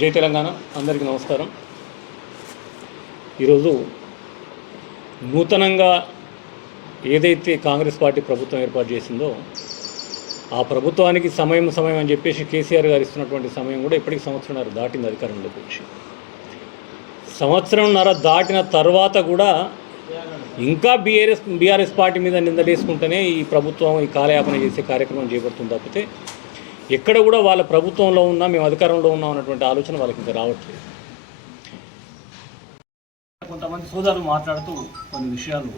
జై తెలంగాణ అందరికీ నమస్కారం. ఈరోజు నూతనంగా ఏదైతే కాంగ్రెస్ పార్టీ ప్రభుత్వం ఏర్పాటు చేసిందో ఆ ప్రభుత్వానికి సమయం అని చెప్పేసి కేసీఆర్ గారు ఇస్తున్నటువంటి సమయం కూడా ఇప్పటికి సంవత్సరంన్నర దాటింది అధికారంలోకి వచ్చి. సంవత్సరంన్నర దాటిన తర్వాత కూడా ఇంకా బీఆర్ఎస్ పార్టీ మీద నిందలేసుకుంటేనే ఈ ప్రభుత్వం ఈ కాలయాపన చేసే కార్యక్రమం చేపడుతుంది తప్పితే ఎక్కడ కూడా వాళ్ళ ప్రభుత్వంలో ఉన్నా మేము అధికారంలో ఉన్నాం అన్నటువంటి ఆలోచన వాళ్ళకి ఇంకా రావట్లేదు. కొంతమంది సోదరులు మాట్లాడుతూ కొన్ని విషయాలు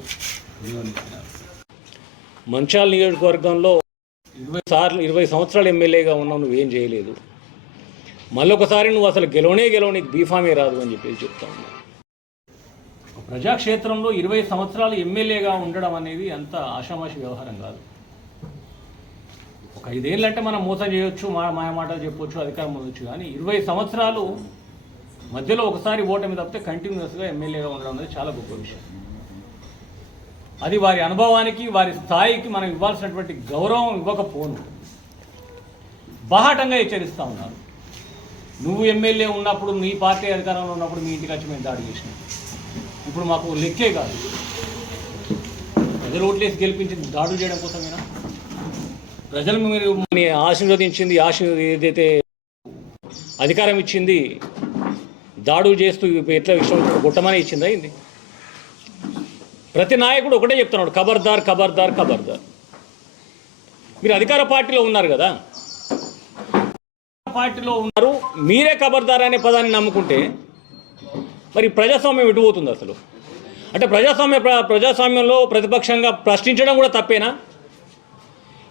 మంచాల్ నియోజకవర్గంలో 20 సంవత్సరాలు ఎమ్మెల్యేగా ఉన్నావు, నువ్వేం చేయలేదు, మళ్ళొకసారి నువ్వు అసలు గెలవనీకి బీఫామే రాదు అని చెప్పేసి చెప్తా ఉన్నావు. ప్రజాక్షేత్రంలో 20 సంవత్సరాలు ఎమ్మెల్యేగా ఉండడం అనేది అంత ఆషామాషి వ్యవహారం కాదు. ఒక 5 ఏళ్ళంటే మనం మోసం చేయొచ్చు, మాయ మాటలు చెప్పొచ్చు, అధికారం పొందొచ్చు, కానీ 20 సంవత్సరాలు మధ్యలో ఒకసారి ఓటమి తప్పితే కంటిన్యూస్గా ఎమ్మెల్యేగా ఉండడం అనేది చాలా గొప్ప విషయం. అది వారి అనుభవానికి వారి స్థాయికి మనం ఇవ్వాల్సినటువంటి గౌరవం ఇవ్వకపోను బాహాటంగా హెచ్చరిస్తూ ఉన్నారు. నువ్వు ఎమ్మెల్యే ఉన్నప్పుడు నీ పార్టీ అధికారంలో ఉన్నప్పుడు మీ ఇంటికి వచ్చి మేము దాడి చేసినాం, ఇప్పుడు మాకు లెక్కే కాదు. ప్రజలు ఓట్లేసి గెలిపించింది దాడులు చేయడం కోసమేనా? ప్రజలు మీరు ఆశీర్వదించింది ఏదైతే అధికారం ఇచ్చింది దాడులు చేస్తూ ఎట్లా విషయం గుట్టమని ఇచ్చిందా? ఇది ప్రతి నాయకుడు ఒకటే చెప్తున్నాడు, ఖబర్దార్ ఖబర్దార్ ఖబర్దార్. మీరు అధికార పార్టీలో ఉన్నారు కదా, పార్టీలో ఉన్నారు, మీరే ఖబర్దార్ అనే పదాన్ని నమ్ముకుంటే మరి ప్రజాస్వామ్యం ఎటుపోతుంది అసలు? అంటే ప్రజాస్వామ్యంలో ప్రతిపక్షంగా ప్రశ్నించడం కూడా తప్పేనా?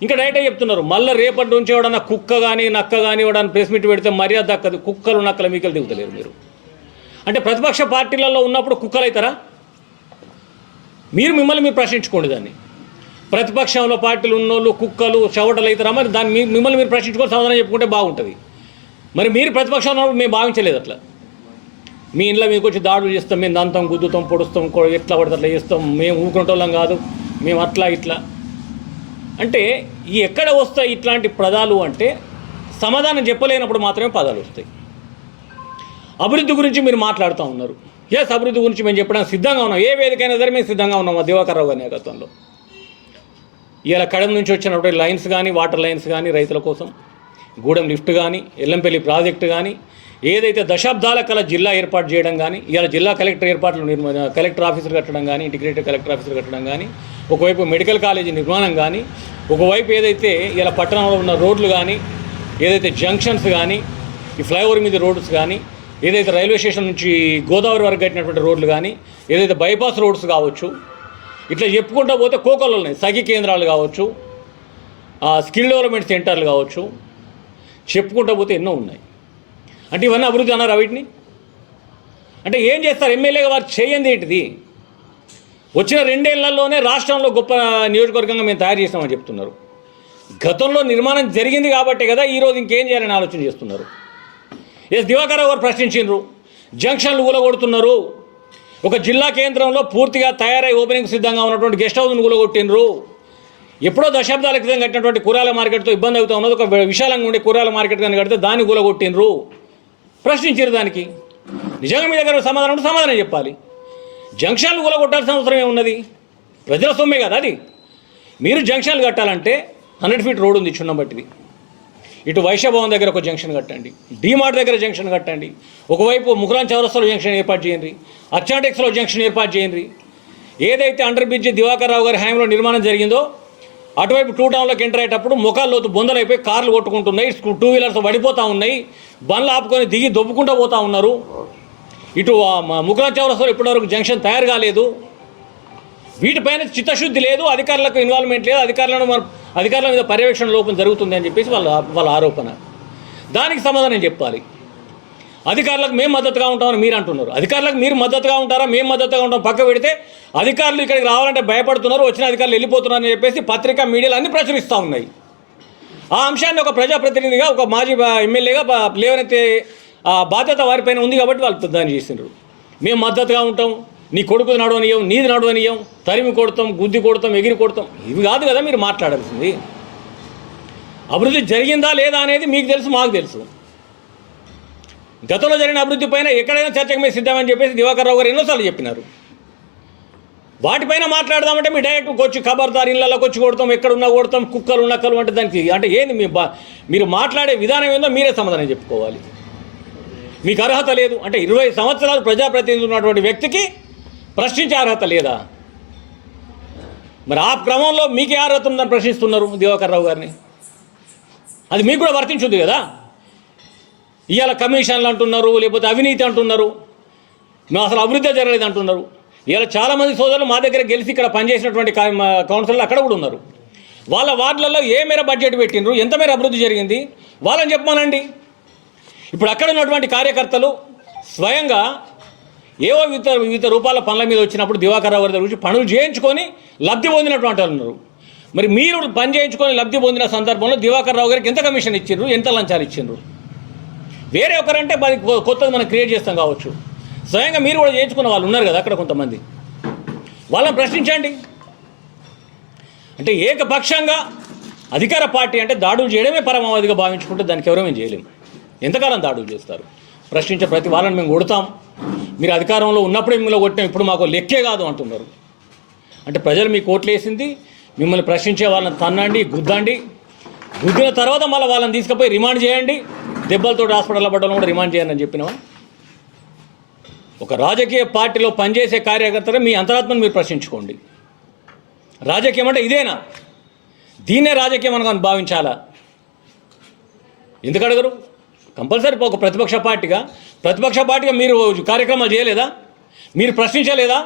ఇంకా డైరెక్ట్గా చెప్తున్నారు, మళ్ళీ రేపటి నుంచి ఎవడన్నా కుక్క కానీ నక్క కానీ ఎవడన్నా ప్రెస్ మీట్ పెడితే మర్యాద దక్కదు, కుక్కలు నక్కల మీకలు దిగుతలేరు మీరు. అంటే ప్రతిపక్ష పార్టీలలో ఉన్నప్పుడు కుక్కలు అవుతారా? మిమ్మల్ని మీరు ప్రశ్నించుకోండి. దాన్ని ప్రతిపక్షంలో పార్టీలు ఉన్నోళ్ళు కుక్కలు చవటలు అవుతారా? మరి దాన్ని మిమ్మల్ని మీరు ప్రశ్నించుకొని సమాధానం చెప్పుకుంటే బాగుంటుంది. మరి మీరు ప్రతిపక్షంలో ఉన్నప్పుడు మేము భావించలేదు అట్లా. మీ ఇంట్లో మీకు వచ్చి దాడులు చేస్తాం, మేము దంతం గుద్దుతాం పొడుస్తాం, ఎట్లా పడితే అట్లా చేస్తాం, మేము ఊరుకునేటోళ్ళం కాదు, మేము అట్లా ఇట్లా అంటే ఈ ఎక్కడ వస్తాయి ఇట్లాంటి పదాలు? అంటే సమాధానం చెప్పలేనప్పుడు మాత్రమే పదాలు వస్తాయి. అభివృద్ధి గురించి మీరు మాట్లాడుతూ ఉన్నారు. అభివృద్ధి గురించి మేము చెప్పడానికి సిద్ధంగా ఉన్నాం, ఏ వేదికైనా సరే మేము సిద్ధంగా ఉన్నాం. మా దివాకర్ రావు గారి నాయకత్వంలో ఇలా కడమ నుంచి వచ్చినటువంటి లైన్స్ కానీ, వాటర్ లైన్స్ కానీ, రైతుల కోసం గూడెం లిఫ్ట్ కానీ, ఎల్లంపల్లి ప్రాజెక్టు కానీ, ఏదైతే దశాబ్దాల కల జిల్లా ఏర్పాటు చేయడం కానీ, ఇలా జిల్లా కలెక్టర్ ఏర్పాట్లు కలెక్టర్ ఆఫీసులు కట్టడం కానీ, ఇంటిగ్రేటెడ్ కలెక్టర్ ఆఫీసులు కట్టడం కానీ, ఒకవైపు మెడికల్ కాలేజీ నిర్మాణం కానీ, ఒకవైపు ఏదైతే ఇలా పట్టణంలో ఉన్న రోడ్లు కానీ, ఏదైతే జంక్షన్స్ కానీ, ఈ ఫ్లైఓవర్ మీద రోడ్స్ కానీ, ఏదైతే రైల్వే స్టేషన్ నుంచి గోదావరి వరకు కట్టినటువంటి రోడ్లు కానీ, ఏదైతే బైపాస్ రోడ్స్ కావచ్చు, ఇట్లా చెప్పుకుంటూ పోతే కోకొలు ఉన్నాయి. సఖి కేంద్రాలు కావచ్చు, స్కిల్ డెవలప్మెంట్ సెంటర్లు కావచ్చు, చెప్పుకుంటూ పోతే ఎన్నో ఉన్నాయి. అంటే ఇవన్నీ అభివృద్ధి అన్నారు వీటిని? అంటే ఏం చేస్తారు ఎమ్మెల్యేగా? వారు చేయండి ఏంటిది? వచ్చిన 2 ఏళ్లలోనే రాష్ట్రంలో గొప్ప నియోజకవర్గంగా మేము తయారు చేస్తామని చెప్తున్నారు. గతంలో నిర్మాణం జరిగింది కాబట్టి కదా ఈరోజు ఇంకేం చేయాలని ఆలోచన చేస్తున్నారు. దివాకర్ రావు గారు ప్రశ్నించారు, జంక్షన్లు ఊలగొడుతున్నారు, ఒక జిల్లా కేంద్రంలో పూర్తిగా తయారై ఓపెనింగ్ సిద్ధంగా ఉన్నటువంటి గెస్ట్ హౌస్ను ఊలగొట్టినరు, ఎప్పుడో దశాబ్దాల క్రితం కట్టినటువంటి కూరగాయల మార్కెట్తో ఇబ్బంది అవుతూ ఉన్నది, ఒక విశాలంగా ఉండే కూరగాయల మార్కెట్ కానీ కడితే దాన్ని ఊలగొట్టినరు, ప్రశ్నించారు. దానికి నిజంగా మీ దగ్గర సమాధానం చెప్పాలి. జంక్షన్లు కూలగొట్టాల్సిన అవసరం ఏమున్నది? ప్రజల సొమ్మే కదా అది. మీరు జంక్షన్లు కట్టాలంటే 100 ఫీట్ రోడ్ ఉంది చున్నం బట్టిది, ఇటు వైశ్యభవన్ దగ్గర ఒక జంక్షన్ కట్టండి, డీమార్ట్ దగ్గర జంక్షన్ కట్టండి, ఒకవైపు ముకురాన్ చౌరస్తాలో జంక్షన్ ఏర్పాటు చేయండి, అర్చాటెక్స్లో జంక్షన్ ఏర్పాటు చేయండి. ఏదైతే అండర్ బ్రిడ్జ్ దివాకర్ రావు గారి హయాంలో నిర్మాణం జరిగిందో అటువైపు 2 టౌన్లోకి ఎంటర్ అయ్యేటప్పుడు ముఖాల్లోతు బొందలైపోయి కార్లు కొట్టుకుంటున్నాయి, 2 వీలర్స్ పడిపోతూ ఉన్నాయి, బండ్లు ఆపుకొని దిగి దొబ్బుకుంటూ పోతూ ఉన్నారు. ఇటు ముకురాన్ చౌరస్తాలో ఇప్పటివరకు జంక్షన్ తయారు కాలేదు. వీటిపైన చిత్తశుద్ధి లేదు, అధికారులకు ఇన్వాల్వ్మెంట్ లేదు, అధికారుల మీద పర్యవేక్షణ లోపం జరుగుతుంది అని చెప్పేసి వాళ్ళ ఆరోపణ. దానికి సమాధానం చెప్పాలి. అధికారులకు మేము మద్దతుగా ఉంటామని మీరు అంటున్నారు. అధికారులకు మీరు మద్దతుగా ఉంటారా, మేము మద్దతుగా ఉంటాం పక్క పెడితే అధికారులు ఇక్కడికి రావాలంటే భయపడుతున్నారు, వచ్చిన అధికారులు వెళ్ళిపోతున్నారని చెప్పేసి పత్రికా మీడియాలు అన్ని ప్రచురిస్తూ ఉన్నాయి. ఆ అంశాన్ని ఒక ప్రజాప్రతినిధిగా, ఒక మాజీ ఎమ్మెల్యేగా లేవనెత్తే బాధ్యత వారిపైన ఉంది కాబట్టి వాళ్ళు దాన్ని చేసినారు. మేము మద్దతుగా ఉంటాం, నీ కొడుకు నడవనియం, నీది నడవనియం, తరిమి కొడతాం, గుద్ది కొడతాం, ఎగిరి కొడతాం, ఇవి కాదు కదా మీరు మాట్లాడాల్సింది. అభివృద్ధి జరిగిందా లేదా అనేది మీకు తెలుసు, మాకు తెలుసు. గతంలో జరిగిన అభివృద్ధి పైన ఎక్కడైనా చర్చకు మేము సిద్ధమని చెప్పేసి దివాకర్ రావు గారు ఎన్నోసార్లు చెప్పినారు. వాటిపైన మాట్లాడదామంటే మీ డైరెక్ట్ వచ్చి ఖబర్దార్ ఇళ్ళలోకి వచ్చి కొడతాం, ఎక్కడున్నా కొడతాం, కుక్కలు నక్కలు అంటే దానికి అంటే ఏంది మీరు మాట్లాడే విధానం ఏందో మీరే సమాధానం చెప్పుకోవాలి. మీకు అర్హత లేదు అంటే 20 సంవత్సరాలు ప్రజాప్రతినిధి ఉన్నటువంటి వ్యక్తికి ప్రశ్నించే అర్హత లేదా? మరి ఆ క్రమంలో మీకే అర్హత ఉందని ప్రశ్నిస్తున్నారు దివాకర్ రావు గారిని. అది మీకు కూడా వర్తించుంది కదా. ఇవాళ కమిషన్లు అంటున్నారు, లేకపోతే అవినీతి అంటున్నారు, మేము అసలు అభివృద్ధి జరగలేదు అంటున్నారు. ఇవాళ చాలామంది సోదరులు మా దగ్గర గెలిచి ఇక్కడ పనిచేసినటువంటి కౌన్సిలర్లు అక్కడ కూడా ఉన్నారు. వాళ్ళ వార్డులలో ఏ మేర బడ్జెట్ పెట్టినరు, ఎంత మేర అభివృద్ధి జరిగింది వాళ్ళని చెప్పమానండి. ఇప్పుడు అక్కడ ఉన్నటువంటి కార్యకర్తలు స్వయంగా ఏవో వివిధ రూపాల పనుల మీద వచ్చినప్పుడు దివాకర్ రావు గారి గురించి పనులు చేయించుకొని లబ్ధి పొందినటువంటి వాళ్ళు ఉన్నారు. మరి మీరు పని చేయించుకొని లబ్ధి పొందిన సందర్భంలో దివాకర్ రావు గారికి ఎంత కమిషన్ ఇచ్చిండ్రు, ఎంత లంచాలు ఇచ్చిండ్రు? వేరే ఒకరంటే మరి కొత్తది మనం క్రియేట్ చేస్తాం కావచ్చు. స్వయంగా మీరు కూడా చేయించుకున్న వాళ్ళు ఉన్నారు కదా అక్కడ కొంతమంది, వాళ్ళని ప్రశ్నించండి. అంటే ఏకపక్షంగా అధికార పార్టీ అంటే దాడులు చేయడమే పరమావధిగా భావించుకుంటే దానికి ఎవరేమీ చేయలేము. ఎంతకాలం దాడులు చేస్తారు? ప్రశ్నించే ప్రతి వాళ్ళని మేము కొడతాం, మీరు అధికారంలో ఉన్నప్పుడే మిమ్మల్ని కొట్టాం, ఇప్పుడు మాకు లెక్కే కాదు అంటున్నారు. అంటే ప్రజలు మీకు ఓట్లు వేసింది మిమ్మల్ని ప్రశ్నించే వాళ్ళని తన్నండి, గుద్దండి, గుద్దిన తర్వాత మళ్ళీ వాళ్ళని తీసుకుపోయి రిమాండ్ చేయండి, దెబ్బలతో హాస్పిటల్లో పడ్డలను కూడా రిమాండ్ చేయండి అని చెప్పినావా? ఒక రాజకీయ పార్టీలో పనిచేసే కార్యకర్తలు మీ అంతరాత్మను మీరు ప్రశ్నించుకోండి. రాజకీయం అంటే ఇదేనా? దీన్నే రాజకీయం అనుకొని భావించాలా? ఎందుకు అడగరు? కంపల్సరీ ఒక ప్రతిపక్ష పార్టీగా మీరు కార్యక్రమాలు చేయలేదా? మీరు ప్రశ్నించలేదా?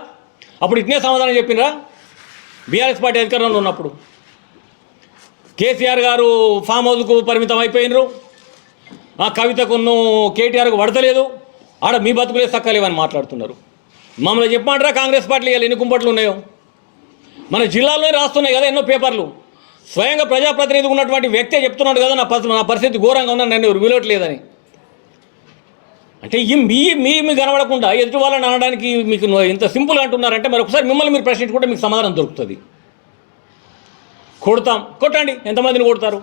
అప్పుడు ఇట్నే సమాధానం చెప్పినరా? బీఆర్ఎస్ పార్టీ అధికారంలో ఉన్నప్పుడు కేసీఆర్ గారు ఫామ్ హౌస్కు పరిమితం అయిపోయినరు, ఆ కవితకును కేటీఆర్కు పడతలేదు, ఆడ మీ బతుకులే సక్కలేవని మాట్లాడుతున్నారు. మమ్మల్ని చెప్పమంటారా కాంగ్రెస్ పార్టీలు ఇవాళ ఎన్ని కుంపట్లు ఉన్నాయో? మన జిల్లాలోనే రాస్తున్నాయి కదా ఎన్నో పేపర్లు. స్వయంగా ప్రజాప్రతినిధి ఉన్నటువంటి వ్యక్తే చెప్తున్నాడు కదా నా పరిస్థితి ఘోరంగా ఉన్నా, నన్ను ఎవరు విలువట్లేదని. అంటే మీ కనబడకుండా ఎదుటి వాళ్ళని అనడానికి మీకు ఇంత సింపుల్ అంటున్నారంటే మరి ఒకసారి మిమ్మల్ని మీరు ప్రశ్నించుకుంటే మీకు సమాధానం దొరుకుతుంది. కొట్టండి, ఎంతమందిని కొడతారు?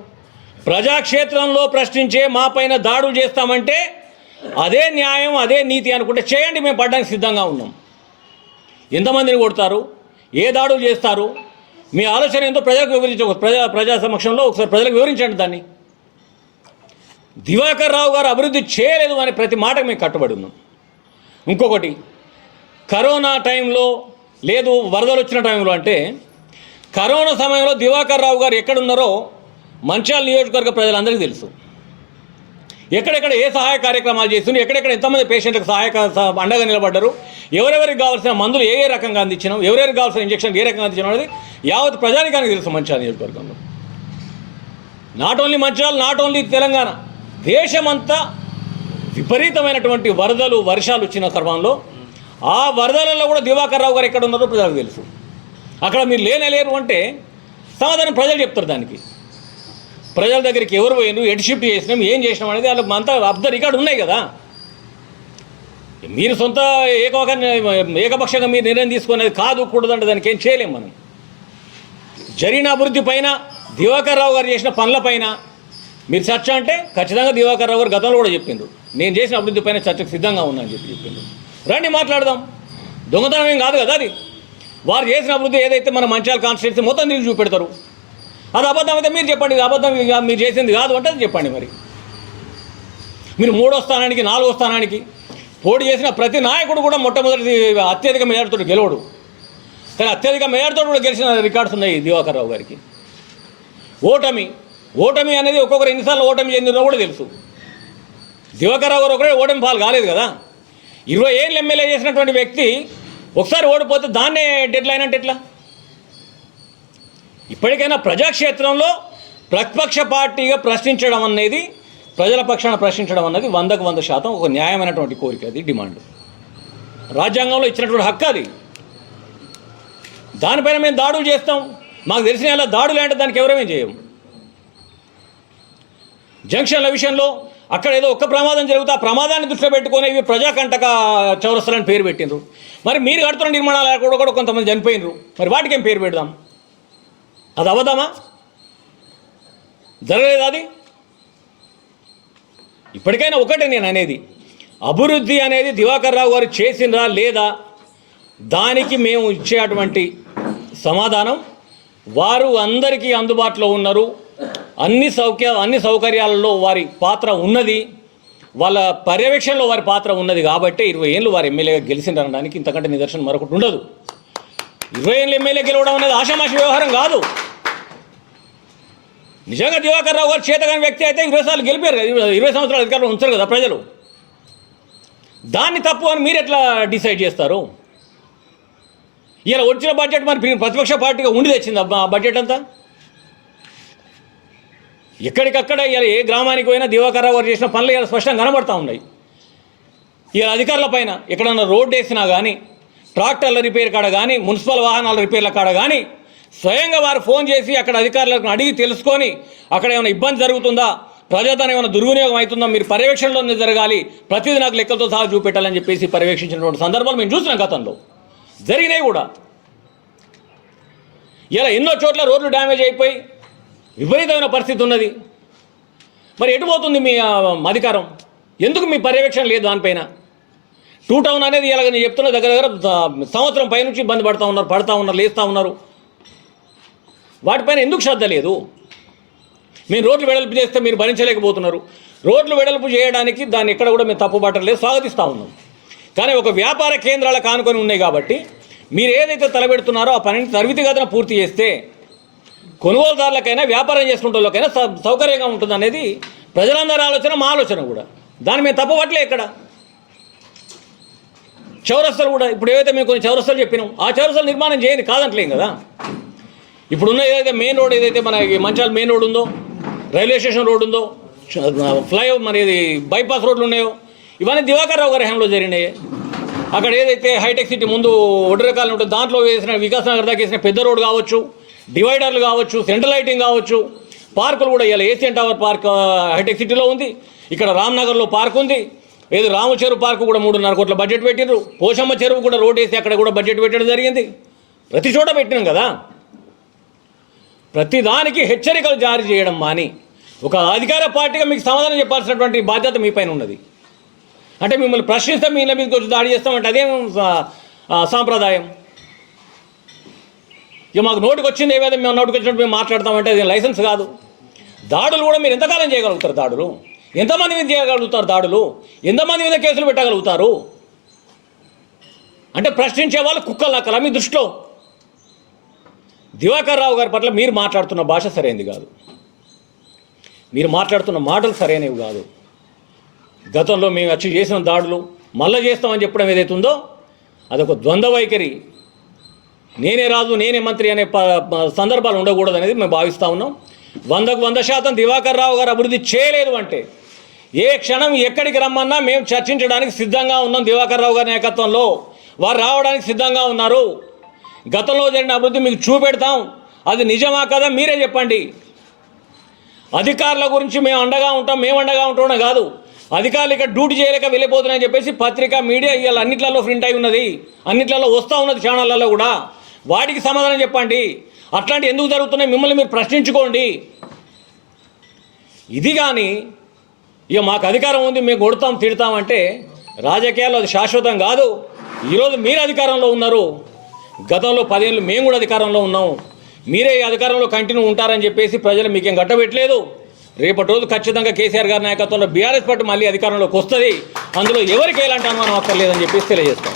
ప్రజాక్షేత్రంలో ప్రశ్నించే మా పైన దాడులు చేస్తామంటే అదే న్యాయం, అదే నీతి అనుకుంటే చేయండి, మేము పడడానికి సిద్ధంగా ఉన్నాం. ఎంతమందిని కొడతారు, ఏ దాడులు చేస్తారు, మీ ఆలోచన ఏంటో ప్రజలకు వివరించ ప్రజా సమక్షంలో ఒకసారి ప్రజలకు వివరించండి దాన్ని. దివాకర్ రావు గారు అభివృద్ధి చేయలేదు అని ప్రతి మాటకు మేము కట్టుబడి ఉన్నాం. ఇంకొకటి, కరోనా టైంలో లేదు వరదలు వచ్చిన టైంలో అంటే కరోనా సమయంలో దివాకర్ రావు గారు ఎక్కడున్నారో మంచిర్యాల నియోజకవర్గ ప్రజలందరికీ తెలుసు. ఎక్కడెక్కడ ఏ సహాయ కార్యక్రమాలు చేస్తున్నారు, ఎక్కడెక్కడ ఎంతమంది పేషెంట్లకు అండగా నిలబడ్డారు, ఎవరెవరికి కావాల్సిన మందులు ఏ రకంగా అందించినాం, ఎవరెవరికి కావాల్సిన ఇంజక్షన్ ఏ రకంగా అందించినాం అనేది యావత్ ప్రజానికానికి తెలుసు మంచిర్యాల నియోజకవర్గంలో. Not only Mancherial, not only Telangana, దేశమంతా విపరీతమైనటువంటి వరదలు వర్షాలు వచ్చిన క్రమంలో ఆ వరదలలో కూడా దివాకర్ రావు గారు ఎక్కడ ఉన్నారో ప్రజలకు తెలుసు. అక్కడ మీరు లేరు అంటే సమాధానం ప్రజలు చెప్తారు. దానికి ప్రజల దగ్గరికి ఎవరు పోయినారు, ఎటు షిఫ్ట్ చేసినాం, ఏం చేసినాం అనేది వాళ్ళకి అంతా రికార్డు ఉన్నాయి కదా. మీరు సొంత ఏకపక్షంగా మీరు నిర్ణయం తీసుకునేది కాదు కూడదంటే దానికి ఏం చేయలేం మనం. జరిగిన అభివృద్ధి పైన దివాకర్ రావు గారు చేసిన పనుల పైన మీరు చర్చ అంటే ఖచ్చితంగా దివాకర్ రావు గారు గతంలో కూడా చెప్పిండ్రు, నేను చేసిన అభివృద్ధి పైన చర్చకు సిద్ధంగా ఉన్నా అని చెప్పిండ్రు. రండి మాట్లాడదాం. దొంగతనం ఏం కాదు కదా అది. వారు చేసిన అభివృద్ధి ఏదైతే మన మంచిర్యాల కాన్స్టిట్యూన్సీ మొత్తం తిరిగి చూపెడతారు. అది అబద్ధం అయితే మీరు చెప్పండి, అబద్ధం మీరు చేసింది కాదు అంటే అది చెప్పండి. మరి మీరు 3వ స్థానానికి 4వ స్థానానికి పోటీ చేసిన ప్రతి నాయకుడు కూడా మొట్టమొదటి అత్యధిక మెజార్టీతో గెలవడు, కానీ అత్యధిక మెజార్టీతో కూడా గెలిచిన రికార్డ్స్ ఉన్నాయి దివాకర్ రావు గారికి. ఓటమి అనేది ఒక్కొక్కరు ఎన్నిసార్లు ఓటమి చెందినో కూడా తెలుసు. దివాకర్ రావు గారు ఒకరే ఓటమి పాలు కాలేదు కదా. 20 ఏళ్ళు ఎమ్మెల్యే చేసినటువంటి వ్యక్తి ఒకసారి ఓడిపోతే దాన్నే డెడ్ లైన్ అంటే ఎట్లా? ఇప్పటికైనా ప్రజాక్షేత్రంలో ప్రతిపక్ష పార్టీగా ప్రశ్నించడం అనేది, ప్రజల పక్షాన ప్రశ్నించడం అన్నది 100కు 100% ఒక న్యాయమైనటువంటి కోరిక, అది డిమాండ్, రాజ్యాంగంలో ఇచ్చినటువంటి హక్కు అది. దానిపైన మేము దాడులు చేస్తాం, మాకు తెలిసిన ఎలా దాడులు అంటే దానికి ఎవరేమేం చేయము. జంక్షన్ల విషయంలో అక్కడ ఏదో ఒక్క ప్రమాదం జరుగుతా ఆ ప్రమాదాన్ని దృష్టిలో పెట్టుకొని ఇవి ప్రజాకంటక చౌరస్తలని పేరు పెట్టిండ్రు. మరి మీరు కడుతున్న నిర్మాణాలు కూడా కొంతమంది చనిపోయినరు, మరి వాటికేం పేరు పెడదాం? అది అవదామా? జరగలేదు అది. ఇప్పటికైనా ఒకటే నేను అనేది, అభివృద్ధి అనేది దివాకర్ రావు గారు చేసినరా లేదా దానికి మేము ఇచ్చేటువంటి సమాధానం వారు అందరికీ అందుబాటులో ఉన్నారు, అన్ని సౌకర్యాలలో వారి పాత్ర ఉన్నది, వాళ్ళ పర్యవేక్షణలో వారి పాత్ర ఉన్నది కాబట్టి 20 ఏళ్ళు వారు ఎమ్మెల్యేగా గెలిచిందనడానికి ఇంతకంటే నిదర్శనం మరొకటి ఉండదు. 20 ఏళ్ళు ఎమ్మెల్యే గెలవడం అనేది ఆషామాషి వ్యవహారం కాదు. నిజంగా దివాకర్ రావు గారు చేతగాని వ్యక్తి అయితే 20 సార్లు గెలిపారు కదా, 20 సంవత్సరాల అధికారంలో ఉంచారు కదా ప్రజలు. దాన్ని తప్పు అని మీరు ఎట్లా డిసైడ్ చేస్తారు? ఇలా వచ్చిన బడ్జెట్ మరి ప్రతిపక్ష పార్టీగా ఉండి తెచ్చింది ఆ బడ్జెట్ అంతా. ఎక్కడికక్కడ ఇలా ఏ గ్రామానికి పోయినా దివాకర్ రావు గారు చేసిన పనులు ఇలా స్పష్టంగా కనబడతా ఉన్నాయి. ఇలా అధికారుల పైన ఎక్కడన్నా రోడ్డు వేసినా కానీ, ట్రాక్టర్ల రిపేర్ కాడ కానీ, మున్సిపల్ వాహనాల రిపేర్ల కాడ కానీ స్వయంగా వారు ఫోన్ చేసి అక్కడ అధికారులను అడిగి తెలుసుకొని అక్కడ ఏమైనా ఇబ్బంది జరుగుతుందా, ప్రజాధనం ఏమైనా దుర్వినియోగం అవుతుందా, మీరు పర్యవేక్షణలోనే జరగాలి, ప్రతిదీ నాకు లెక్కలతో సహా చూపెట్టాలని చెప్పేసి పర్యవేక్షించినటువంటి సందర్భాలు మేము చూసినాం గతంలో, జరిగినాయి కూడా. ఇలా ఎన్నో చోట్ల రోడ్లు డ్యామేజ్ అయిపోయి విపరీతమైన పరిస్థితి ఉన్నది. మరి ఎటు పోతుంది మీ అధికారం? ఎందుకు మీ పర్యవేక్షణ లేదు దానిపైన? టూ టౌన్ అనేది ఇలాగ నేను చెప్తున్నా దగ్గర సంవత్సరం పైనుంచి ఇబ్బంది పడుతూ ఉన్నారు, లేస్తూ ఉన్నారు. వాటిపైన ఎందుకు శ్రద్ధ లేదు? మేము రోడ్లు వెడల్పు చేస్తే మీరు భరించలేకపోతున్నారు. రోడ్లు వెడల్పు చేయడానికి దాన్ని ఎక్కడ కూడా మేము తప్పుపట్టలేదు, స్వాగతిస్తూ ఉన్నాం. కానీ ఒక వ్యాపార కేంద్రాల కానుకొని ఉన్నాయి కాబట్టి మీరు ఏదైతే తలబెడుతున్నారో ఆ పనిని తరవితిగతన పూర్తి చేస్తే కొనుగోలుదారులకైనా వ్యాపారం చేసుకుంటోళ్ళకైనా సౌకర్యంగా ఉంటుంది అనేది ప్రజలందరి ఆలోచన, మా ఆలోచన కూడా. దాన్ని మేము తప్పవట్లే. ఇక్కడ చౌరస్తలు కూడా ఇప్పుడు ఏవైతే మేము కొన్ని చౌరస్తలు చెప్పినాం ఆ చౌరస్తలు నిర్మాణం చేయండి, కాదంటలేం కదా. ఇప్పుడున్న ఏదైతే మెయిన్ రోడ్, ఏదైతే మన మంచాల మెయిన్ రోడ్ ఉందో, రైల్వే స్టేషన్ రోడ్ ఉందో, ఫ్లైఓవర్ మరి బైపాస్ రోడ్లు ఉన్నాయో ఇవన్నీ దివాకర్ రావు గారి హయాంలో జరిగినాయి. అక్కడ ఏదైతే హైటెక్ సిటీ ముందు ఒడ్డరకాలు ఉంటుంది దాంట్లో వేసిన వికాస్ నగర్ దాకా వేసిన పెద్ద రోడ్ కావచ్చు, డివైడర్లు కావచ్చు, సెంట్రల్ లైటింగ్ కావచ్చు, పార్కులు కూడా ఇలా ఏషియన్ టవర్ పార్క్ హైటెక్ సిటీలో ఉంది, ఇక్కడ రామ్నగర్లో పార్క్ ఉంది, ఏది రామ చెరువు పార్కు కూడా 3.5 కోట్ల బడ్జెట్ పెట్టిండ్రు, పోషమ్మ చెరువు కూడా రోడ్ వేసి అక్కడ కూడా బడ్జెట్ పెట్టడం జరిగింది. ప్రతి చోట పెట్టినాం కదా. ప్రతిదానికి హెచ్చరికలు జారీ చేయడం మాని ఒక అధికార పార్టీగా మీకు సమాధానం చెప్పాల్సినటువంటి బాధ్యత మీ పైన ఉన్నది. అంటే మిమ్మల్ని ప్రశ్నిస్తాం, మీ ఇళ్ళ మీదకి వచ్చి దాడి చేస్తామంటే అదేం సాంప్రదాయం? ఇక మాకు నోటికి వచ్చింది ఏదైతే మేము నోటికి వచ్చినట్టు మేము మాట్లాడతామంటే అది లైసెన్స్ కాదు. దాడులు కూడా మీరు ఎంతకాలం చేయగలుగుతారు? దాడులు ఎంతమంది మీద చేయగలుగుతారు? దాడులు ఎంతమంది మీద కేసులు పెట్టగలుగుతారు? అంటే ప్రశ్నించే వాళ్ళు కుక్కలు నక్కల మీ దృష్టిలో? దివాకర్ రావు గారి పట్ల మీరు మాట్లాడుతున్న భాష సరైనది కాదు, మీరు మాట్లాడుతున్న మాటలు సరైనవి కాదు. గతంలో మేము వచ్చి చేసిన దాడులు మళ్ళీ చేస్తామని చెప్పడం ఏదైతే ఉందో అదొక ద్వంద్వ వైఖరి. నేనే రాజు నేనే మంత్రి అనే సందర్భాలు ఉండకూడదు అనేది మేము భావిస్తూ ఉన్నాం. 100కు 100% దివాకర్ రావు గారు అభివృద్ధి చేయలేదు అంటే ఏ క్షణం ఎక్కడికి రమ్మన్నా మేము చర్చించడానికి సిద్ధంగా ఉన్నాం. దివాకర్ రావు గారి నాయకత్వంలో వారు రావడానికి సిద్ధంగా ఉన్నారు. గతంలో జరిగిన అభివృద్ధి మీకు చూపెడతాం. అది నిజమా కదా మీరే చెప్పండి. అధికారుల గురించి మేము అండగా ఉంటాం కాదు. అధికారులు ఇక్కడ డ్యూటీ చేయలేక వెళ్ళిపోతున్నాయని చెప్పేసి పత్రిక మీడియా ఇవాళ అన్నిట్లలో ప్రింట్ అయి ఉన్నది, అన్నిట్లలో వస్తూ ఉన్నది, ఛానళ్ళలో కూడా. వాటికి సమాధానం చెప్పండి. అట్లాంటి ఎందుకు జరుగుతున్నాయి మిమ్మల్ని మీరు ప్రశ్నించుకోండి. ఇది కానీ ఇక మాకు అధికారం ఉంది మేము కొడతాం తిడతామంటే రాజకీయాల్లో అది శాశ్వతం కాదు. ఈరోజు మీరు అధికారంలో ఉన్నారు, గతంలో 10 ఏళ్ళు మేము కూడా అధికారంలో ఉన్నాం. మీరే ఈ అధికారంలో కంటిన్యూ ఉంటారని చెప్పేసి ప్రజలు మీకేం గట్టబెట్టలేదు. రేపటి రోజు ఖచ్చితంగా కేసీఆర్ గారి నాయకత్వంలో బీఆర్ఎస్ పార్టీ మళ్ళీ అధికారంలోకి వస్తుంది. అందులో ఎవరికి ఎలాంటి అనుమానం అక్కర్లేదని చెప్పేసి తెలియజేస్తాం.